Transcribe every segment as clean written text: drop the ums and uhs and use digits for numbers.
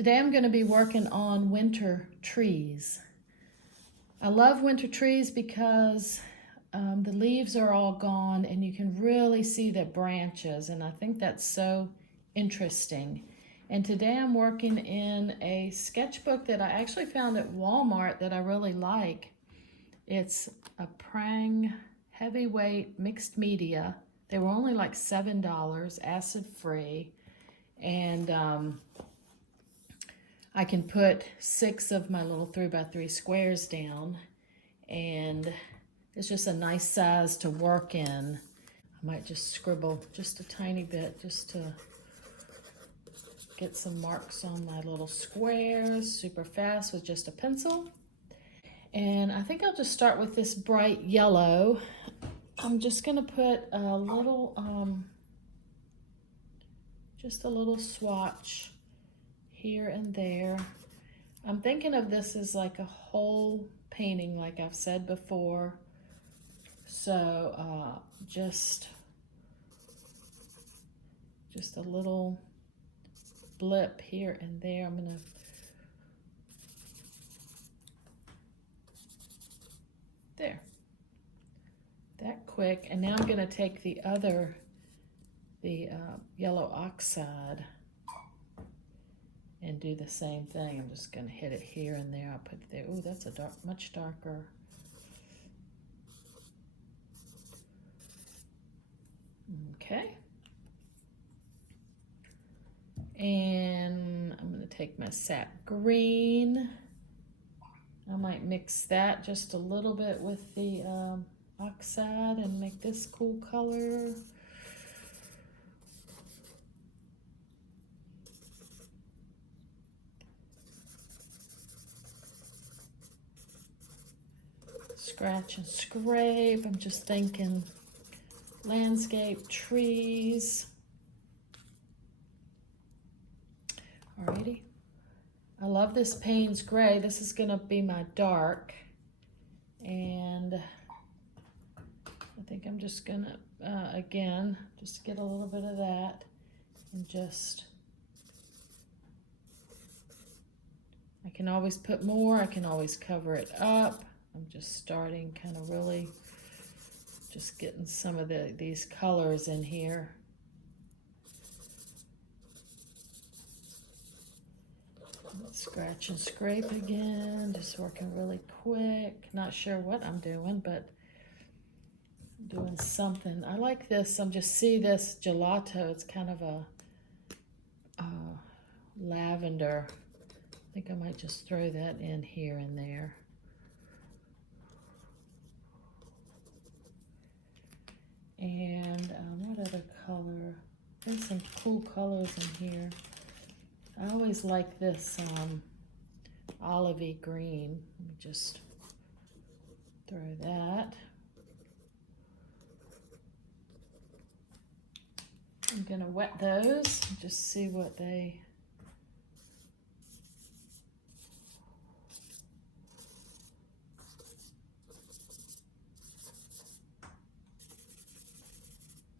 Today I'm going to be working on winter trees. I love winter trees because the leaves are all gone and you can really see the branches, and I think that's so interesting. And today I'm working in a sketchbook that I actually found at Walmart that I really like. It's a Prang Heavyweight Mixed Media. They were only like $7, acid free, and I can put 6 of my little 3x3 squares down, and it's just a nice size to work in. I might just scribble just a tiny bit just to get some marks on my little squares super fast with just a pencil. And I think I'll just start with this bright yellow. I'm just gonna put a little, just a little swatch here and there. I'm thinking of this as like a whole painting, like I've said before. So just a little blip here and there. I'm gonna there, that quick. And now I'm gonna take the yellow oxide and do the same thing. I'm just gonna hit it here and there. I'll put it there. Oh, that's a much darker. Okay. And I'm gonna take my sap green. I might mix that just a little bit with the oxide and make this cool color. Scratch and scrape. I'm just thinking landscape, trees. Alrighty. I love this Payne's Gray. This is gonna be my dark. And I think I'm just gonna, again, just get a little bit of that and just, I can always put more, I can always cover it up. I'm just starting kind of really just getting some of these colors in here. Scratch and scrape again, just working really quick. Not sure what I'm doing, but I'm doing something. I like this. Just see this gelato. It's kind of a lavender. I think I might just throw that in here and there. And what other color? There's some cool colors in here. I always like this olivey green. Let me just throw that. I'm gonna wet those and just see what they,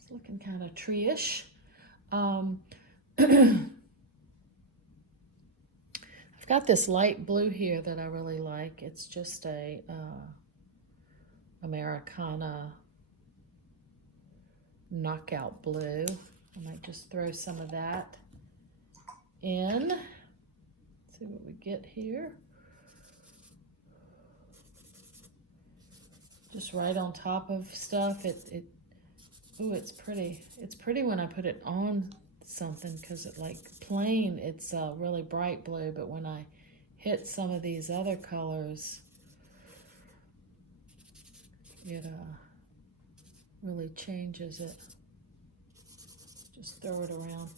it's looking kind of tree-ish. Got this light blue here that I really like. It's just a Americana knockout blue. I might just throw some of that in. See what we get here. Just right on top of stuff. Ooh, it's pretty. It's pretty when I put it on something, because it like plain, it's a really bright blue, but when I hit some of these other colors, it really changes it. Just throw it around,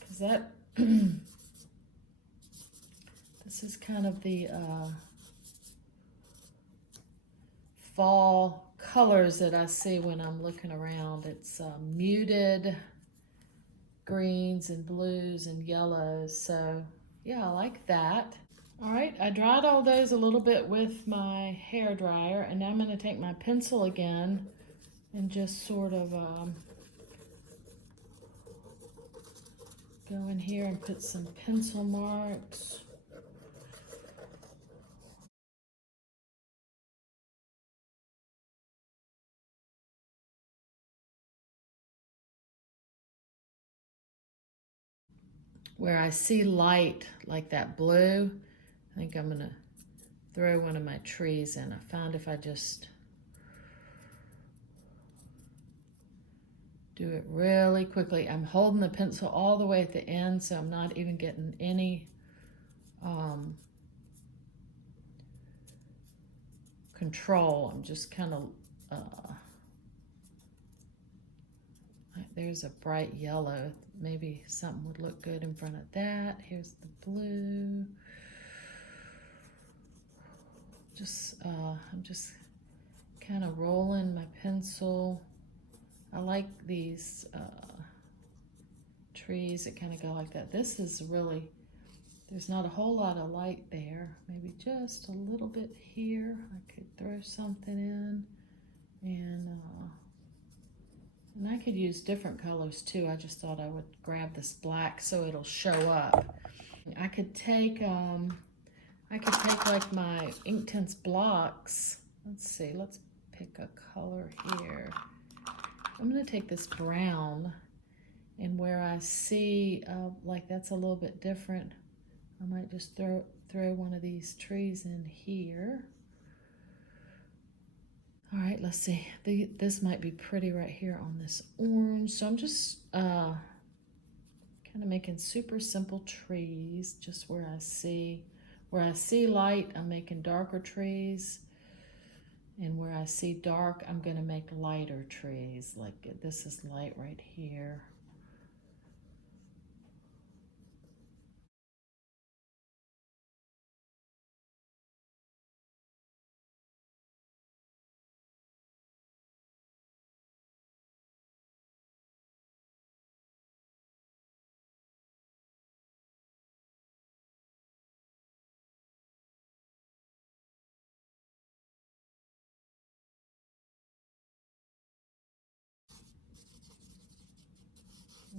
because that this is kind of the fall colors that I see when I'm looking around. It's muted greens and blues and yellows. So yeah, I like that. All right, I dried all those a little bit with my hair dryer, and now I'm going to take my pencil again and just sort of go in here and put some pencil marks. Where I see light, like that blue, I think I'm gonna throw one of my trees in. I found if I just do it really quickly, I'm holding the pencil all the way at the end, so I'm not even getting any control. I'm just kind of, there's a bright yellow. Maybe something would look good in front of that. Here's the blue. I'm just kind of rolling my pencil. I like these trees that kind of go like that. This is really, there's not a whole lot of light there. Maybe just a little bit here. I could throw something in, and I could use different colors too. I just thought I would grab this black so it'll show up. I could take like my Inktense blocks. Let's see, let's pick a color here. I'm gonna take this brown, and where I see like that's a little bit different, I might just throw one of these trees in here. All right, let's see. This might be pretty right here on this orange. So I'm just kind of making super simple trees, just where I see light, I'm making darker trees. And where I see dark, I'm gonna make lighter trees. Like this is light right here.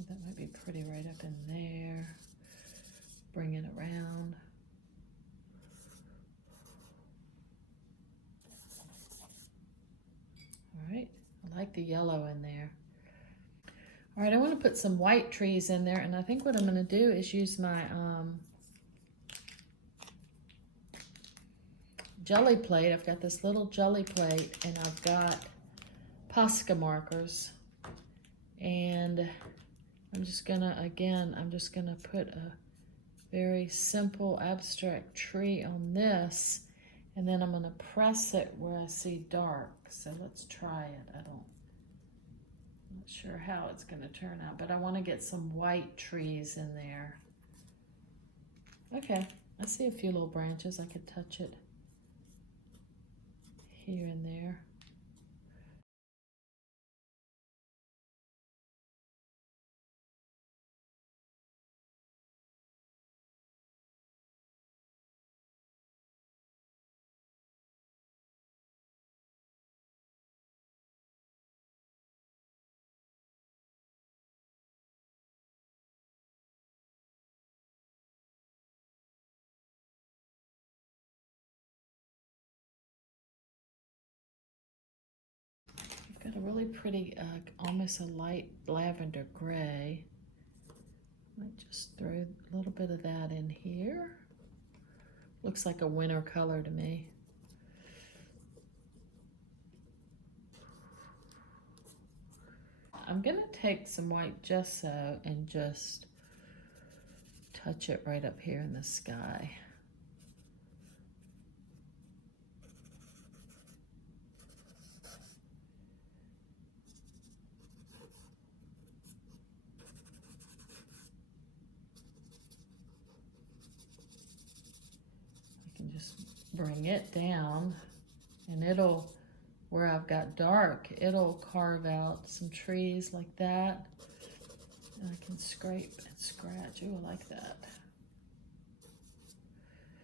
That might be pretty right up in there. Bring it around. All right, I like the yellow in there. All right, I want to put some white trees in there, and I think what I'm going to do is use my jelly plate. I've got this little jelly plate, and I've got Posca markers, and I'm just gonna put a very simple abstract tree on this, and then I'm gonna press it where I see dark. So let's try it. I'm not sure how it's gonna turn out, but I wanna get some white trees in there. Okay, I see a few little branches. I could touch it here and there. Got a really pretty, almost a light lavender gray. Might just throw a little bit of that in here. Looks like a winter color to me. I'm gonna take some white gesso and just touch it right up here in the sky. I can just bring it down, and it'll, where I've got dark, it'll carve out some trees like that. And I can scrape and scratch. Ooh, I like that.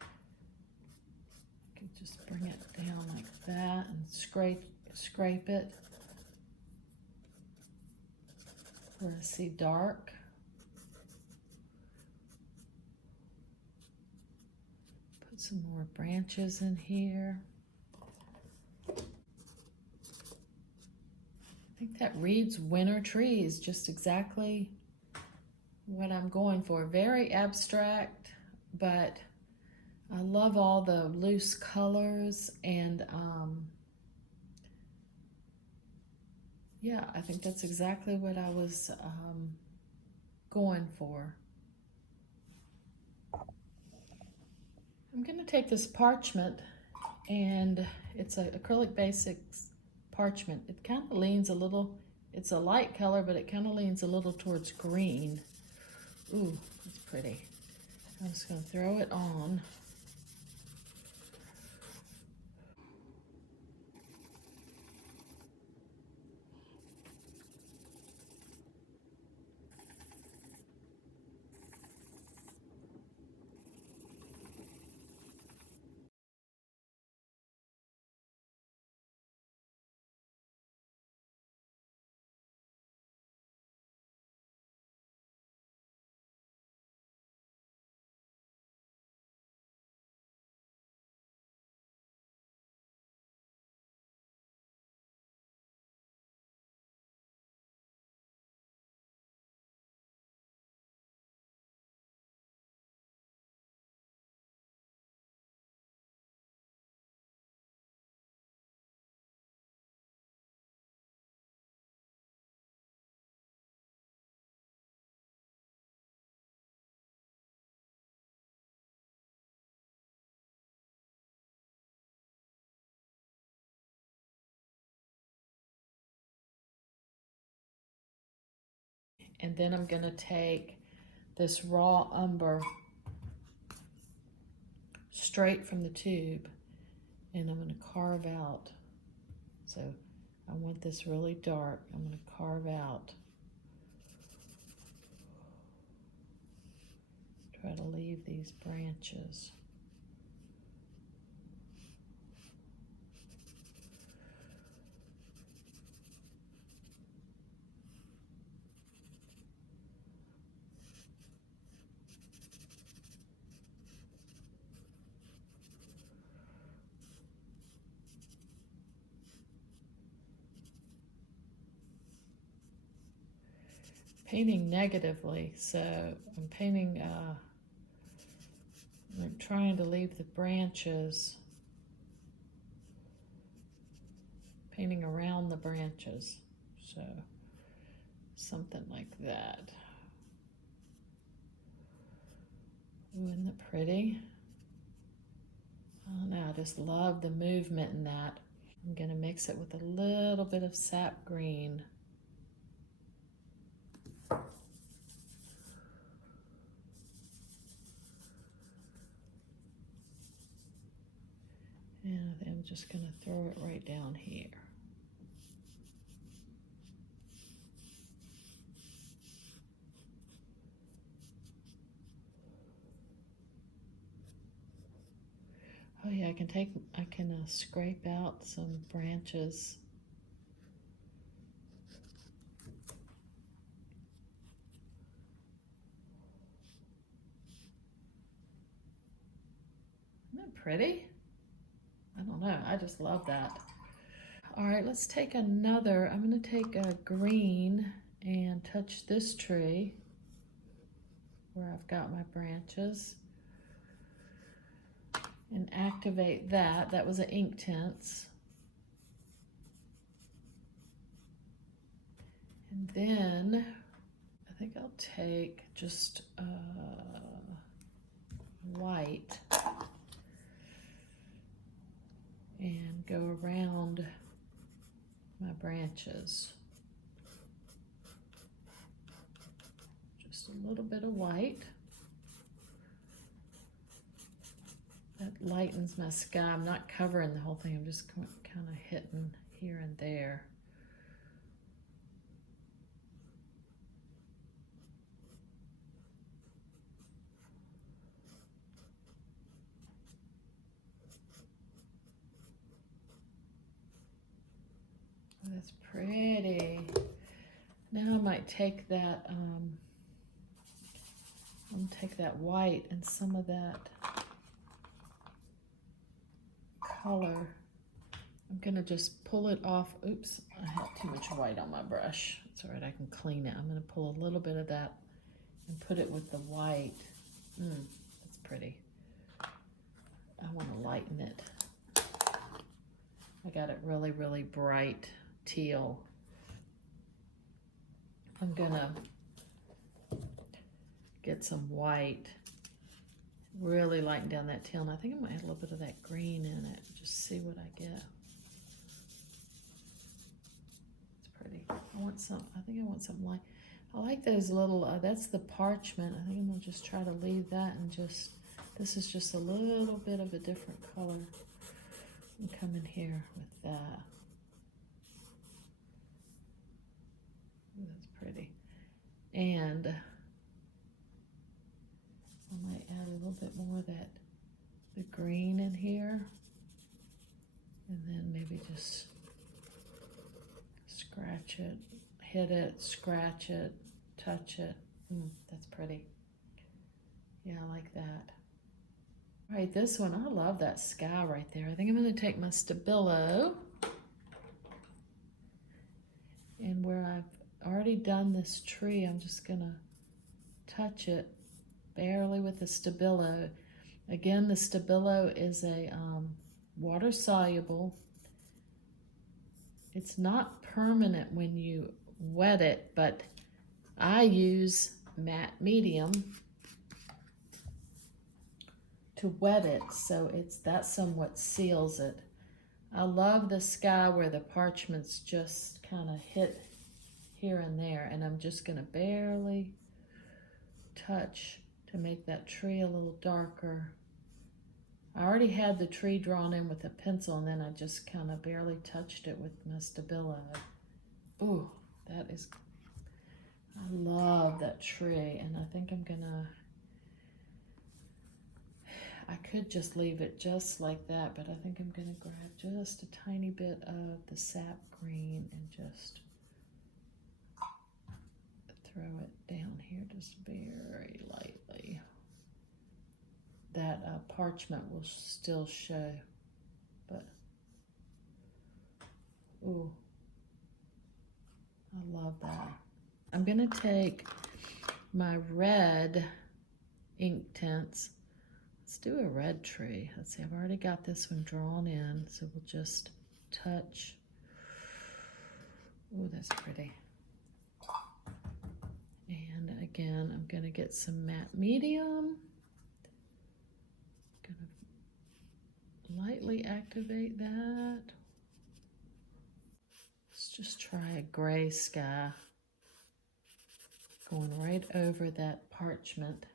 I can just bring it down like that and scrape it where I see dark. some more branches in here. I think that reads Winter Trees, just exactly what I'm going for. Very abstract, but I love all the loose colors, and yeah, I think that's exactly what I was going for. I'm going to take this parchment, and it's a acrylic basics parchment. It kind of leans a little, it's a light color, but it kind of leans a little towards green. Ooh, that's pretty. I'm just going to throw it on. And then I'm going to take this raw umber straight from the tube, and I'm going to carve out. So I want this really dark. I'm going to carve out. Try to leave these branches. Painting negatively, so I'm painting, I'm trying to leave the branches, painting around the branches, so something like that. Ooh, isn't that pretty? Oh no, I just love the movement in that. I'm gonna mix it with a little bit of sap green. And I'm just going to throw it right down here. Oh yeah, I can scrape out some branches. Isn't that pretty? I don't know, I just love that. All right, let's take another, I'm going to take a green and touch this tree where I've got my branches and activate that. That was an Inktense. And then I think I'll take just white and go around my branches. Just a little bit of white. That lightens my sky. I'm not covering the whole thing. I'm just kind of hitting here and there. Oh, that's pretty. Now I might take that, I'm gonna take that white and some of that color. I'm gonna just pull it off. Oops, I had too much white on my brush. It's all right, I can clean it. I'm gonna pull a little bit of that and put it with the white. That's pretty. I wanna lighten it. I got it really, really bright teal. I'm gonna get some white, really lighten down that teal, and I think I'm gonna add a little bit of that green in it, just see what I get. It's pretty. I think I want something like, I like those little, that's the parchment. I think I'm gonna just try to leave that and just, this is just a little bit of a different color. And come in here with that. Ooh, that's pretty. And I might add a little bit more of that, the green in here. And then maybe just scratch it, hit it, scratch it, touch it. That's pretty. Yeah, I like that. All right, this one, I love that sky right there. I think I'm gonna take my Stabilo, and where I've already done this tree, I'm just gonna touch it barely with the Stabilo. Again, the Stabilo is a water soluble. It's not permanent when you wet it, but I use matte medium to wet it, so that somewhat seals it. I love the sky where the parchments just kind of hit here and there, and I'm just gonna barely touch to make that tree a little darker. I already had the tree drawn in with a pencil, and then I just kind of barely touched it with my Stabilo. Ooh, that is, I love that tree, and I think I'm gonna, I could just leave it just like that, but I think I'm gonna grab just a tiny bit of the sap green and just throw it down here just very lightly. That parchment will still show, but ooh, I love that. I'm gonna take my red ink tints. Let's do a red tree. Let's see, I've already got this one drawn in, so we'll just touch. Ooh, that's pretty. And again, I'm gonna get some matte medium. Gonna lightly activate that. Let's just try a gray sky. Going right over that parchment.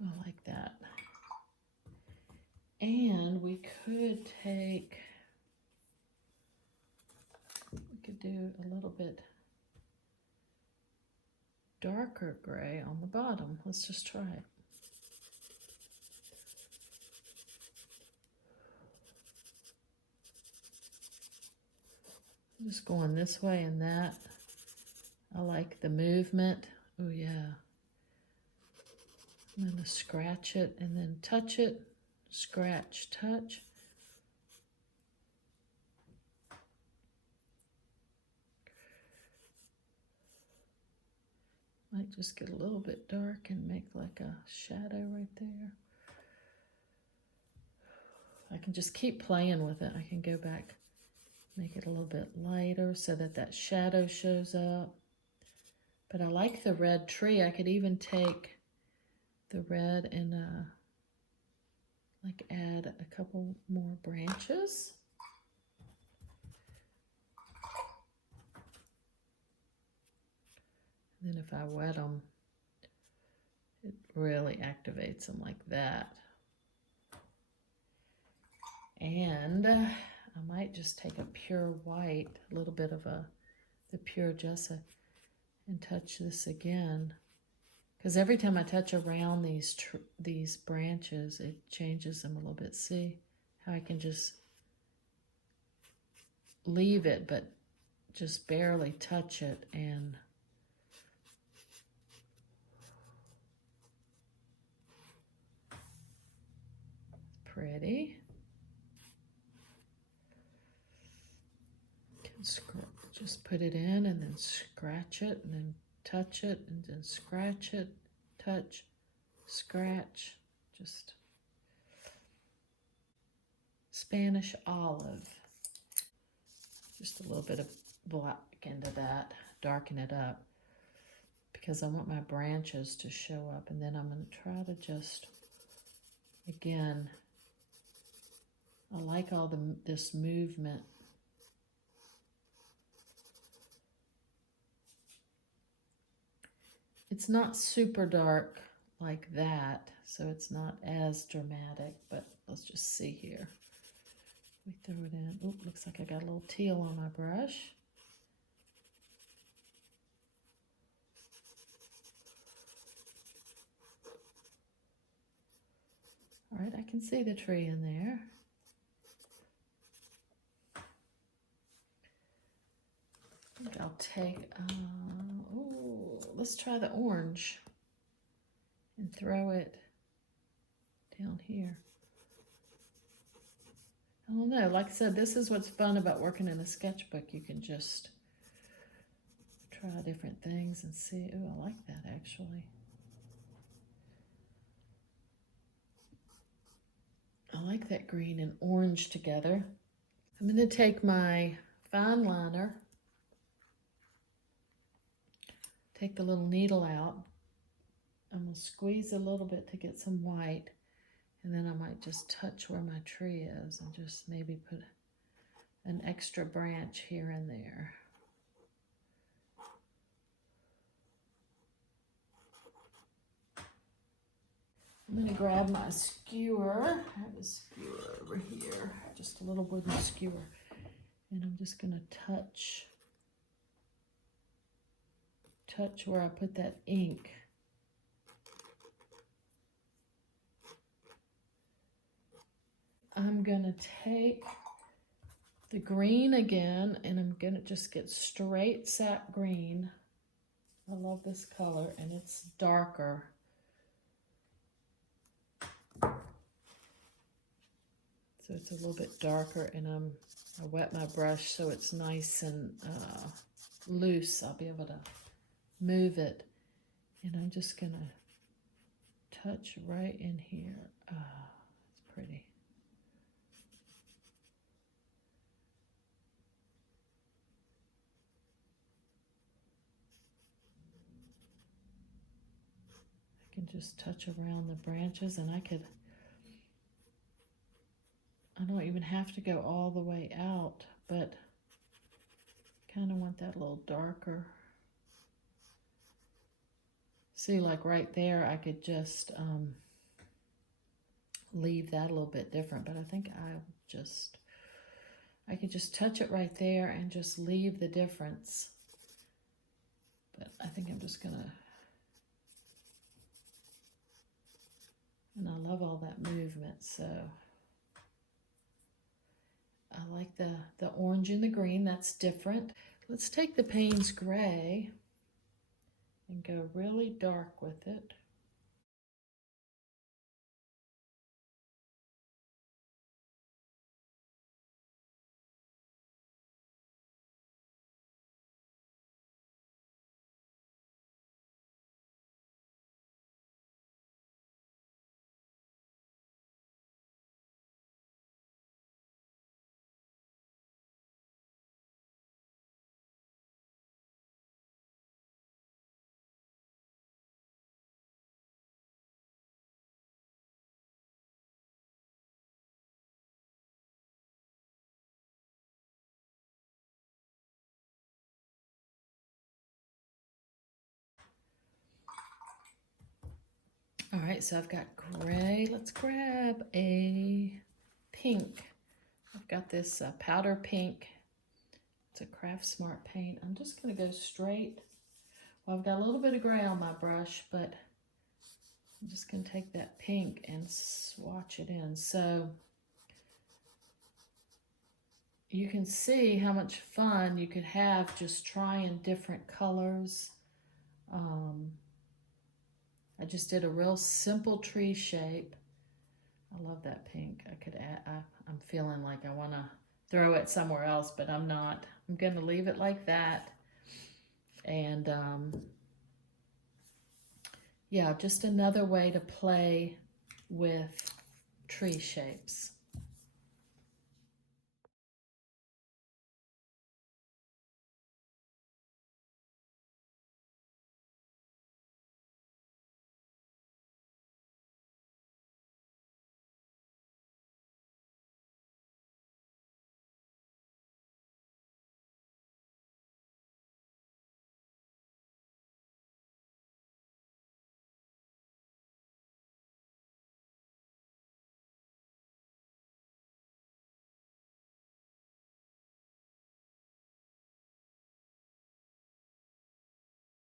I like that. And we could do a little bit darker gray on the bottom. Let's just try it. I'm just going this way and that. I like the movement. Oh yeah. I'm gonna scratch it and then touch it. Scratch, touch. Might just get a little bit dark and make like a shadow right there. I can just keep playing with it. I can go back, make it a little bit lighter so that that shadow shows up. But I like the red tree. I could even take the red and like add a couple more branches. And then if I wet them, it really activates them like that. And I might just take a pure white, a little bit of the pure Gesso, and touch this again. Because every time I touch around these branches, it changes them a little bit. See, how I can just leave it, but just barely touch it, and pretty. Just put it in and then scratch it and then touch it and then scratch it, touch, scratch, just Spanish olive. Just a little bit of black into that, darken it up, because I want my branches to show up. And then I'm going to try to just, again, I like all this movement. It's not super dark like that, so it's not as dramatic, but let's just see here. We throw it in. Oop, looks like I got a little teal on my brush. All right, I can see the tree in there. I think I'll take, let's try the orange and throw it down here. I don't know, like I said, this is what's fun about working in a sketchbook. You can just try different things and see. Oh, I like that actually. I like that green and orange together. I'm going to take my fine liner, take the little needle out. I'm going to squeeze a little bit to get some white, and then I might just touch where my tree is and just maybe put an extra branch here and there. I'm going to grab my skewer. I have a skewer over here, just a little wooden skewer. And I'm just going to touch where I put that ink. I'm going to take the green again, and I'm going to just get straight sap green. I love this color, and it's darker. So it's a little bit darker, and I wet my brush so it's nice and loose. I'll be able to move it, and I'm just going to touch right in here. It's pretty. I can just touch around the branches, and I don't even have to go all the way out, but kind of want that a little darker. See, like right there, I could just leave that a little bit different, but I think I could just touch it right there and just leave the difference. But I think I'm just gonna, and I love all that movement, so I like the orange and the green. That's different. Let's take the Payne's Gray and go really dark with it. All right, so I've got gray. Let's grab a pink. I've got this powder pink. It's a Craft Smart paint. I'm just going to go straight. Well, I've got a little bit of gray on my brush, but I'm just going to take that pink and swatch it in. So you can see how much fun you could have just trying different colors. I just did a real simple tree shape. I love that pink. I could add, I'm feeling like I want to throw it somewhere else, but I'm not. I'm going to leave it like that. And yeah, just another way to play with tree shapes.